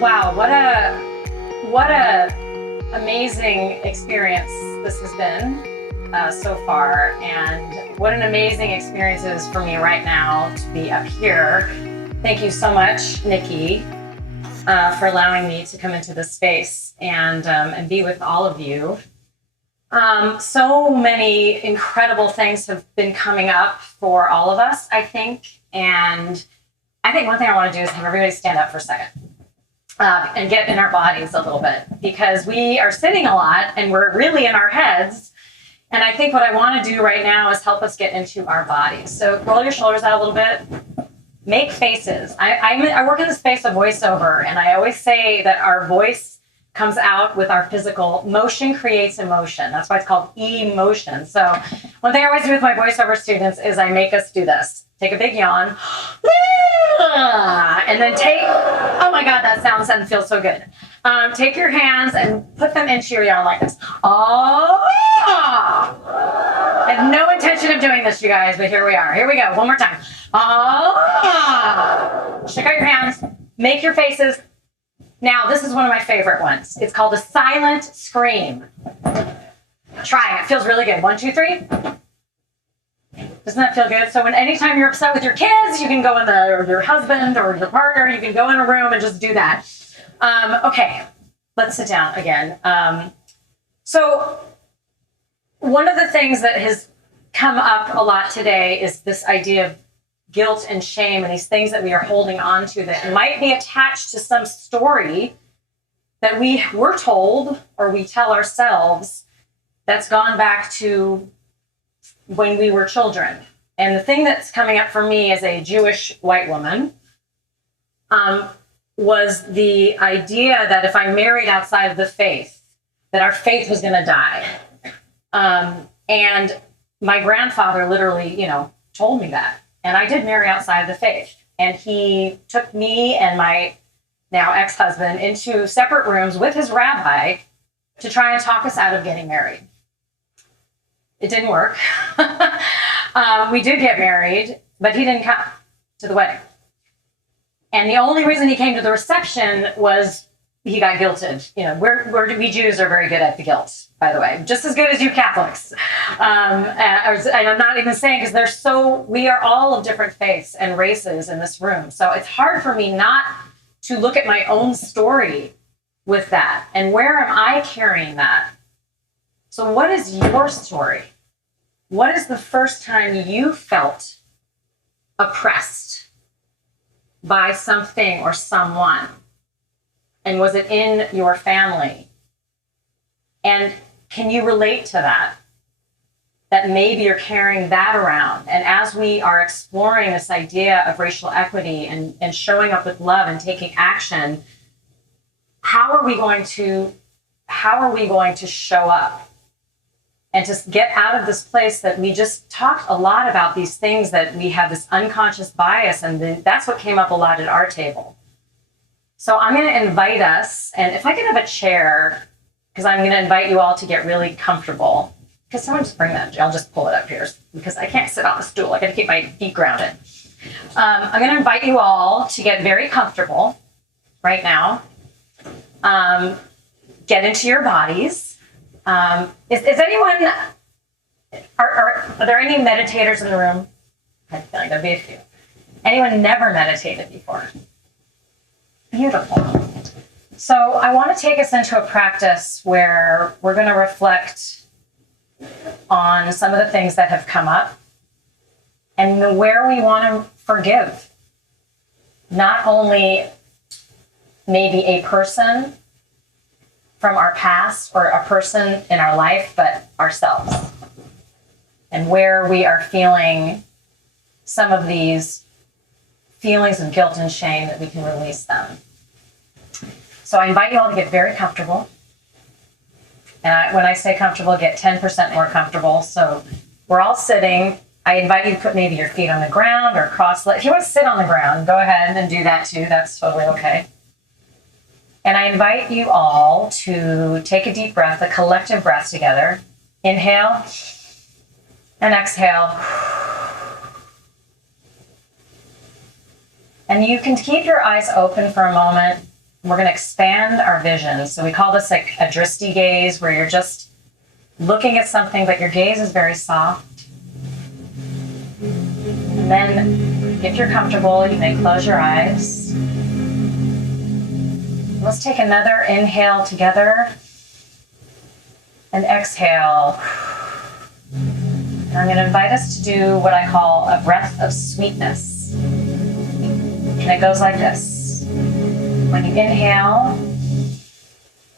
Wow, what a amazing experience this has been so far, and what an amazing experience it is for me right now to be up here. Thank you so much, Nikki, for allowing me to come into this space and be with all of you. So many incredible things have been coming up for all of us, I think, and I think one thing I want to do is have everybody stand up for a second. And get in our bodies a little bit, because we are sitting a lot and we're really in our heads. And I think what I want to do right now is help us get into our bodies. So roll your shoulders out a little bit, make faces. I work in the space of voiceover, and I always say that our voice comes out with our physical. Motion creates emotion. That's why it's called emotion. So one thing I always do with my voiceover students is I make us do this. Take a big yawn. And then oh my God, that sounds and feels so good. Take your hands and put them into your yawn like this. Oh, I have no intention of doing this, you guys, but here we are. Here we go. One more time. Oh, check out your hands. Make your faces. Now, this is one of my favorite ones. It's called a silent scream. Try it. It feels really good. 1, 2, 3. Doesn't that feel good? So anytime you're upset with your kids, you can go in or your husband or your partner, you can go in a room and just do that. Okay, let's sit down again. So one of the things that has come up a lot today is this idea of guilt and shame and these things that we are holding on to that might be attached to some story that we were told or we tell ourselves that's gone back to when we were children. And the thing that's coming up for me as a Jewish white woman was the idea that if I married outside of the faith, that our faith was going to die. And my grandfather literally, told me that. And I did marry outside of the faith. And he took me and my now ex-husband into separate rooms with his rabbi to try and talk us out of getting married. It didn't work. We did get married, but he didn't come to the wedding. And the only reason he came to the reception was he got guilted. We Jews are very good at the guilt, by the way, just as good as you Catholics. And I'm not even saying, because we are all of different faiths and races in this room. So it's hard for me not to look at my own story with that. And where am I carrying that? So what is your story? What is the first time you felt oppressed by something or someone? And was it in your family? And can you relate to that? That maybe you're carrying that around. And as we are exploring this idea of racial equity and showing up with love and taking action, how are we going to show up? And to get out of this place that we just talked a lot about these things that we have this unconscious bias, and that's what came up a lot at our table. So I'm going to invite us, and if I can have a chair, because I'm going to invite you all to get really comfortable. Because someone just bring that, I'll just pull it up here, because I can't sit on the stool. I got to keep my feet grounded. I'm going to invite you all to get very comfortable right now. Get into your bodies. Is anyone, are there any meditators in the room? I feel like there'd be a few. Anyone never meditated before? Beautiful. So I want to take us into a practice where we're going to reflect on some of the things that have come up and where we want to forgive. Not only maybe a person from our past or a person in our life, but ourselves. And where we are feeling some of these feelings of guilt and shame, that we can release them. So I invite you all to get very comfortable. And when I say comfortable, get 10% more comfortable. So we're all sitting. I invite you to put maybe your feet on the ground or cross-legged. If you want to sit on the ground, go ahead and do that too. That's totally okay. And I invite you all to take a deep breath, a collective breath together. Inhale and exhale. And you can keep your eyes open for a moment, We're going to expand our vision. So we call this like a drishti gaze, where you're just looking at something, but your gaze is very soft. And then, if you're comfortable, you may close your eyes. Let's take another inhale together and exhale. And I'm going to invite us to do what I call a breath of sweetness. And it goes like this. When you inhale,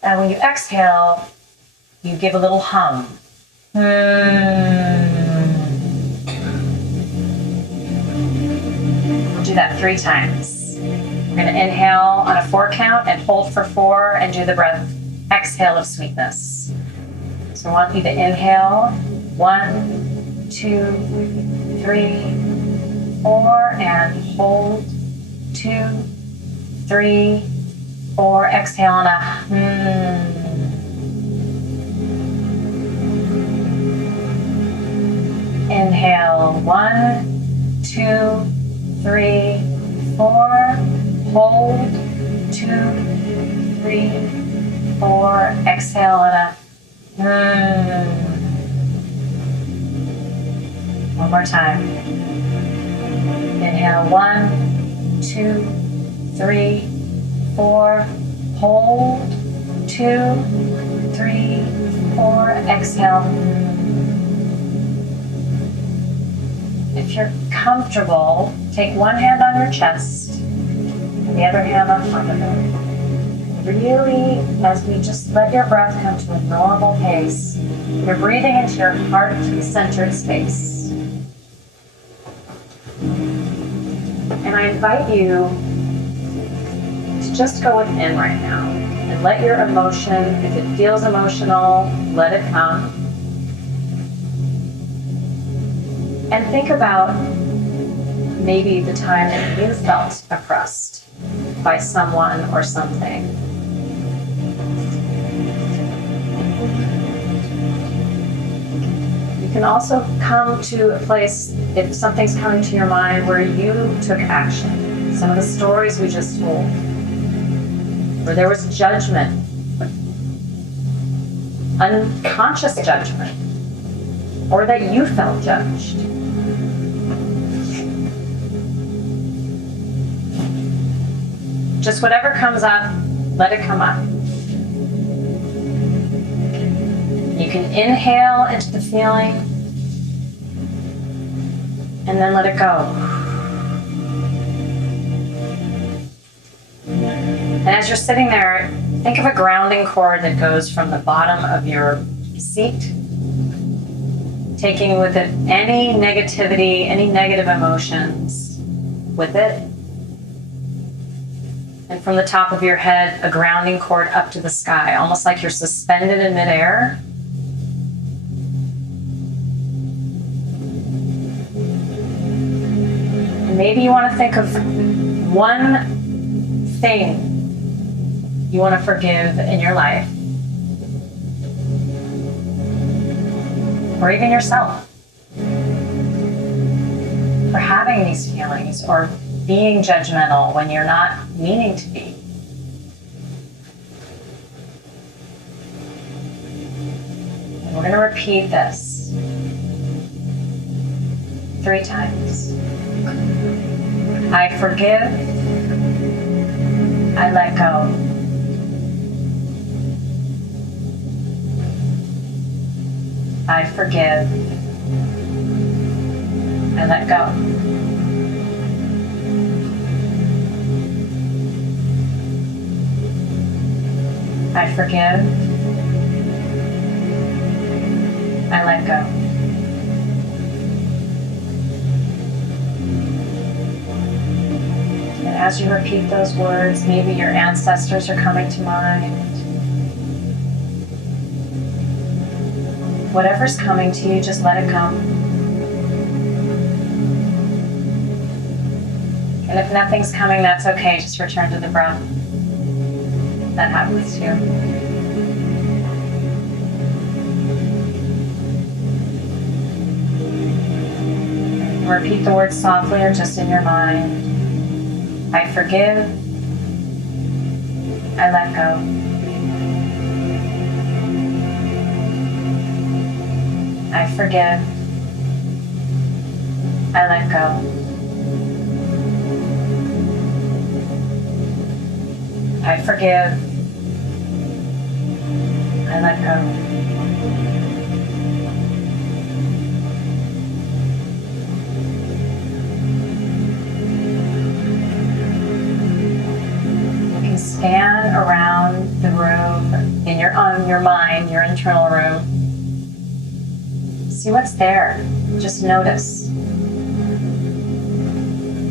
and when you exhale, you give a little hum. We'll do that 3 times. We're going to inhale on a 4 count and hold for 4 and do the breath exhale of sweetness. So I want you to inhale 1, 2, 3, 4 and hold 2, 3, 4. Exhale on a Inhale 1, 2, 3, 4. Hold 2, 3, 4. Exhale on a One more time. Inhale 1, 2, 3, 4. Hold 2, 3, 4. Exhale. If you're comfortable, take one hand on your chest and the other hand on top of it. Really, as we just let your breath come to a normal pace, you're breathing into your heart-centered space. And I invite you to just go within right now and let your emotion, if it feels emotional, let it come. And think about maybe the time that you felt oppressed by someone or something. You can also come to a place, if something's coming to your mind, where you took action. Some of the stories we just told, where there was judgment, unconscious judgment, or that you felt judged. Just whatever comes up, let it come up. You can inhale into the feeling and then let it go. And as you're sitting there, think of a grounding cord that goes from the bottom of your seat, taking with it any negativity, any negative emotions with it. And from the top of your head, a grounding cord up to the sky, almost like you're suspended in midair. And maybe you want to think of one thing you want to forgive in your life, or even yourself, for having these feelings or being judgmental when you're not meaning to be. And we're going to repeat this 3 times. I forgive. I let go. I forgive. I let go. I forgive. I let go. And as you repeat those words, maybe your ancestors are coming to mind. Whatever's coming to you, just let it come. And if nothing's coming, that's okay. Just return to the breath. That happens too. Repeat the words softly or just in your mind. I forgive. I let go. I forgive. I let go. I forgive. I let go. You can scan around the room in your mind, your internal room. See what's there. Just notice. You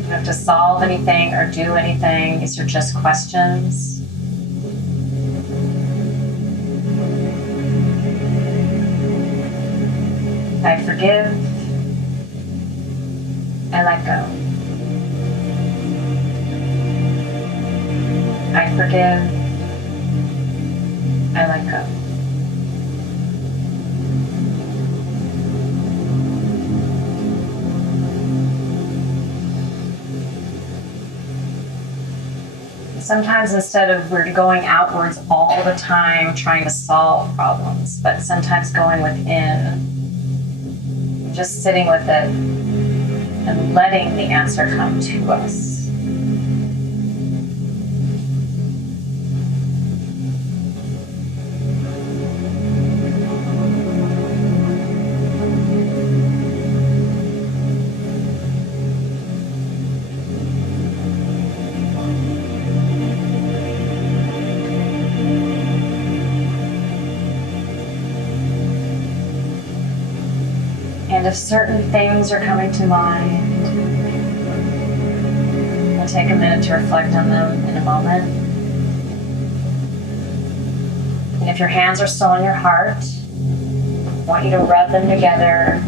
don't have to solve anything or do anything. These are just questions. I forgive. I let go. I forgive. I let go. Sometimes instead of we're going outwards all the time trying to solve problems, but sometimes going within, just sitting with it and letting the answer come to us. And if certain things are coming to mind, we'll take a minute to reflect on them in a moment. And if your hands are still on your heart, I want you to rub them together.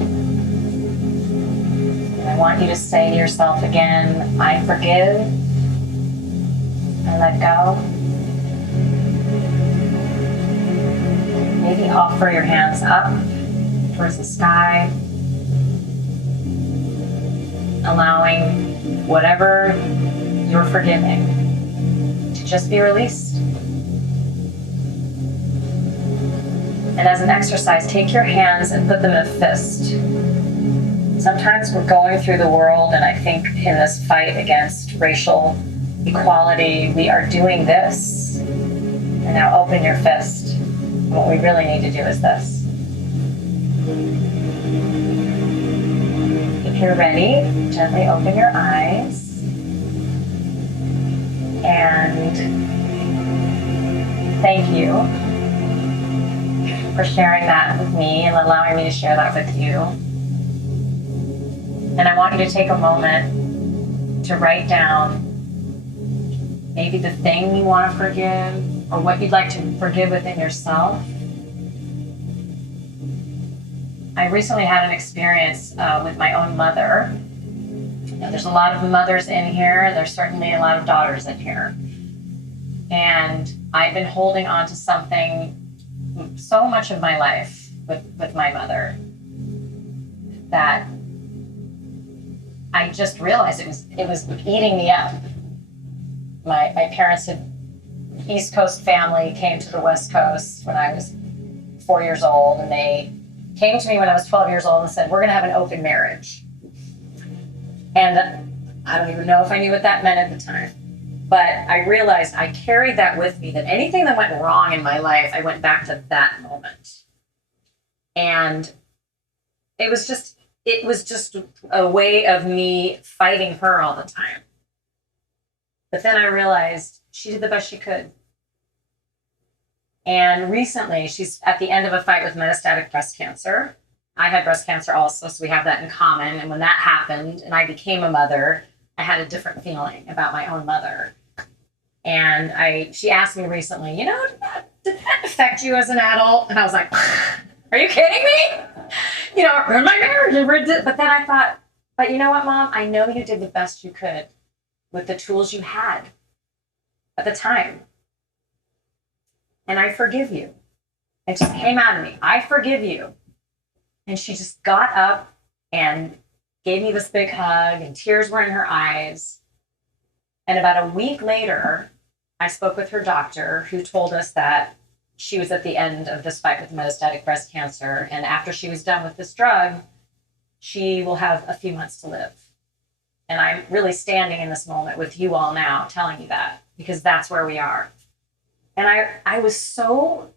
And I want you to say to yourself again, I forgive, I let go. Maybe offer your hands up towards the sky, allowing whatever you're forgiving to just be released. And as an exercise, take your hands and put them in a fist. Sometimes we're going through the world, and I think in this fight against racial equality, we are doing this. And now open your fist. And what we really need to do is this. If you're ready, gently open your eyes. And thank you for sharing that with me and allowing me to share that with you. And I want you to take a moment to write down maybe the thing you want to forgive or what you'd like to forgive within yourself. I recently had an experience with my own mother. Now, there's a lot of mothers in here. There's certainly a lot of daughters in here. And I've been holding on to something so much of my life with my mother that I just realized it was eating me up. My parents had East Coast family came to the West Coast when I was 4 years old, and they came to me when I was 12 years old and said, we're going to have an open marriage. And I don't even know if I knew what that meant at the time. But I realized I carried that with me, that anything that went wrong in my life, I went back to that moment. And it was just a way of me fighting her all the time. But then I realized she did the best she could. And recently, she's at the end of a fight with metastatic breast cancer. I had breast cancer also, so we have that in common. And when that happened and I became a mother, I had a different feeling about my own mother. And she asked me recently, did that affect you as an adult? And I was like, are you kidding me? It ruined my marriage. But then I thought, but you know what, Mom? I know you did the best you could with the tools you had at the time. And I forgive you. It just came out of me. I forgive you. And she just got up and gave me this big hug, and tears were in her eyes. And about a week later, I spoke with her doctor, who told us that she was at the end of this fight with metastatic breast cancer. And after she was done with this drug, she will have a few months to live. And I'm really standing in this moment with you all now, telling you that, because that's where we are. And I was so,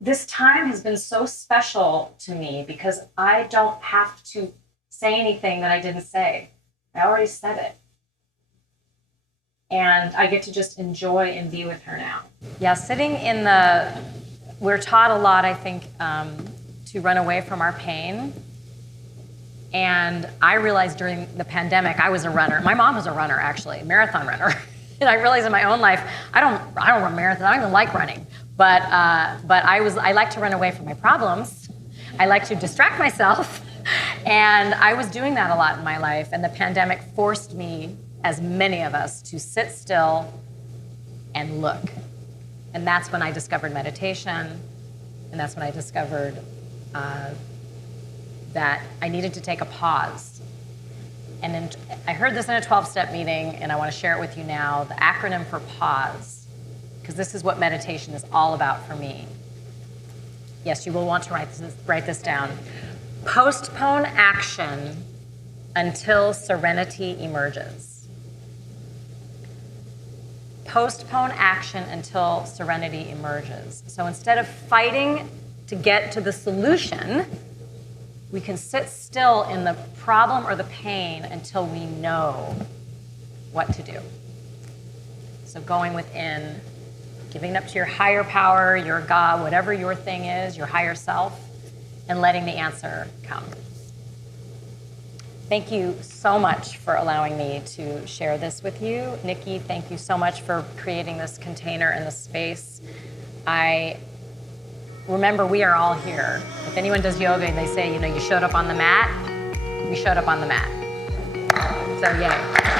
this time has been so special to me because I don't have to say anything that I didn't say. I already said it. And I get to just enjoy and be with her now. Yeah, sitting in we're taught a lot, I think, to run away from our pain. And I realized during the pandemic, I was a runner. My mom was a runner, actually, a marathon runner. And I realized in my own life, I don't run marathons. I don't even like running. But I like to run away from my problems. I like to distract myself. And I was doing that a lot in my life. And the pandemic forced me, as many of us, to sit still and look. And that's when I discovered meditation. And that's when I discovered that I needed to take a pause. And I heard this in a 12-step meeting, and I want to share it with you now, the acronym for PAUSE, because this is what meditation is all about for me. Yes, you will want to write this down. Postpone action until serenity emerges. Postpone action until serenity emerges. So instead of fighting to get to the solution, we can sit still in the problem or the pain until we know what to do. So going within, giving up to your higher power, your God, whatever your thing is, your higher self, and letting the answer come. Thank you so much for allowing me to share this with you. Nikki, thank you so much for creating this container and this space. Remember, we are all here. If anyone does yoga and they say, you showed up on the mat, we showed up on the mat. So, yay.